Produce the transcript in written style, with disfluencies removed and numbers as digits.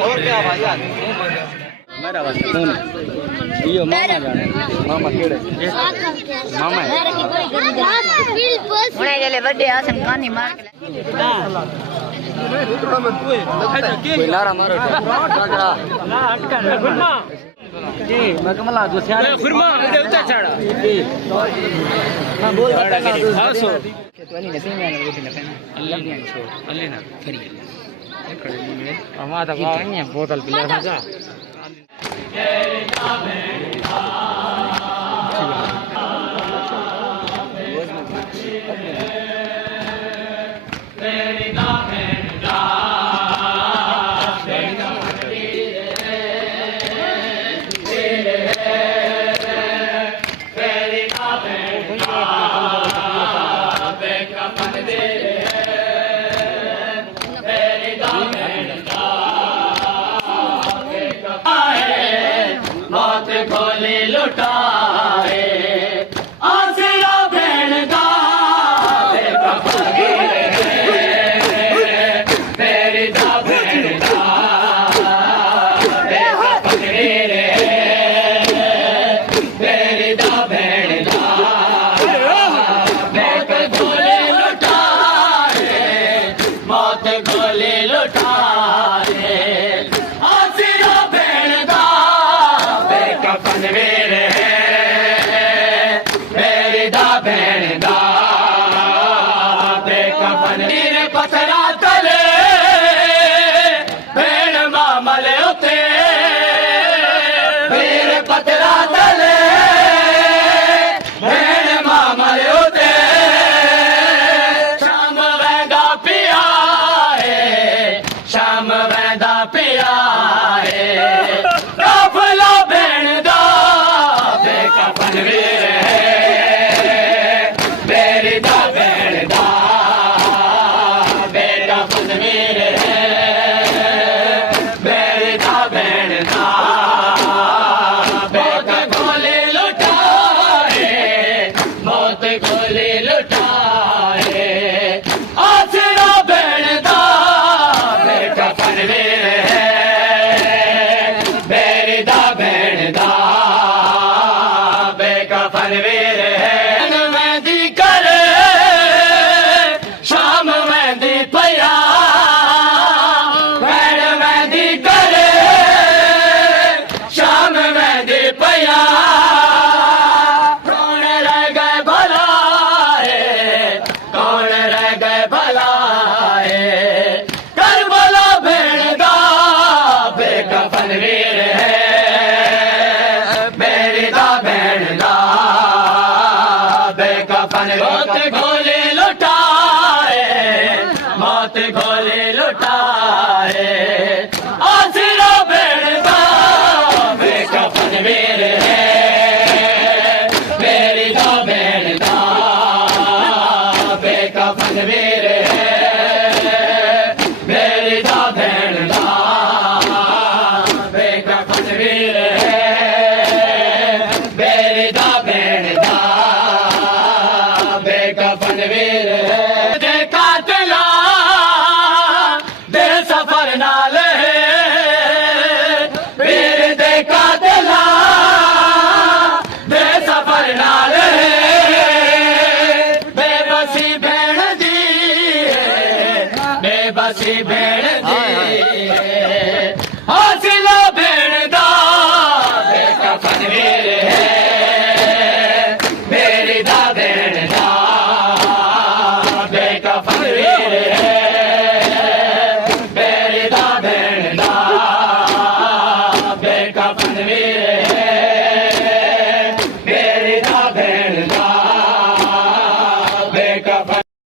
और क्या भाई यार मेरा बस कौन ये मामा जाने मामा केड़े मामा है हुणे जले बर्थडे आसन कानी मार के कोई लारा मारो राजा ला अटका खुरमा जी मैं कमला जो सियाने खुरमा दे उता छाड़ा हां बोल बता हां सो तो नहीं नहीं मैं बोलती ना अल्लाह ने छो अल्लाह ना फरी हमारा गाँव नहीं है बोतल पिला था मेरी दा भेण दा बेकफन